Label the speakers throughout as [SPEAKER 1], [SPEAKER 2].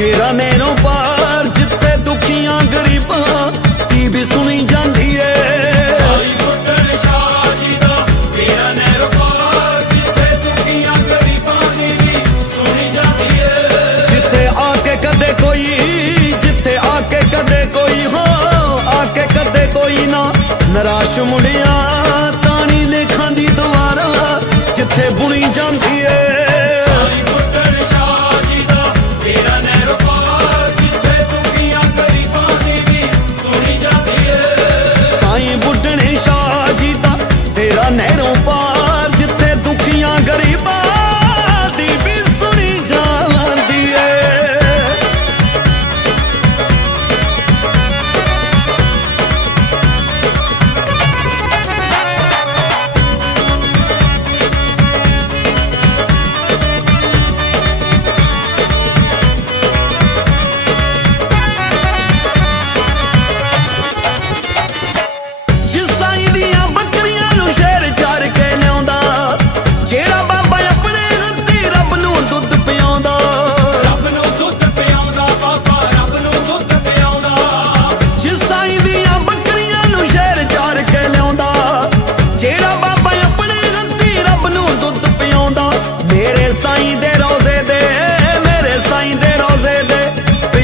[SPEAKER 1] ਤੇਰਾ ਨੈਣੋ ਪਾਰ ਜਿੱਤੇ ਦੁਖੀਆਂ ਗਰੀਬਾਂ ਕੀ ਵੀ ਸੁਣੀ ਜਾਂਦੀ ਏ। ਸਾਈ ਆ ਕੇ ਕਦੇ ਕੋਈ ਜਿੱਤੇ ਆ ਕੇ ਕਦੇ ਕੋਈ ਹੋ ਆ ਕੇ ਕਦੇ ਕੋਈ ਨਾ ਨਰਾਸ਼ ਮੁੰਡਿਆਂ ਤਾਣੀ ਲੇਖਾਂ ਦੀ ਦੁਆਰਾ ਜਿੱਥੇ ਬੁਣੀ ਜਾਂਦੀ ਏ।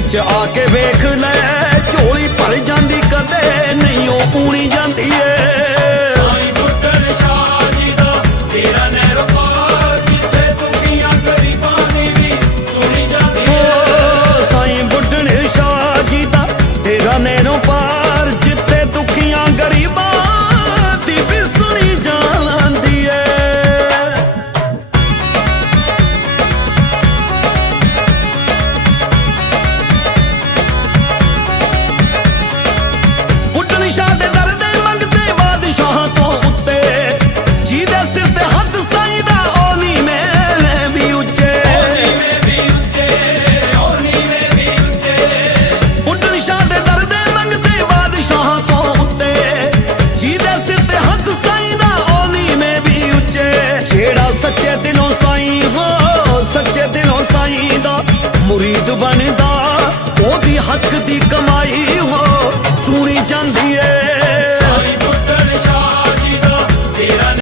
[SPEAKER 1] ਵਿੱਚ ਆ ਕੇ ਵੇਖ ਲੈ। ਮੁਰੀਦ ਬਣਦਾ ਉਹਦੀ ਹੱਕ ਦੀ ਕਮਾ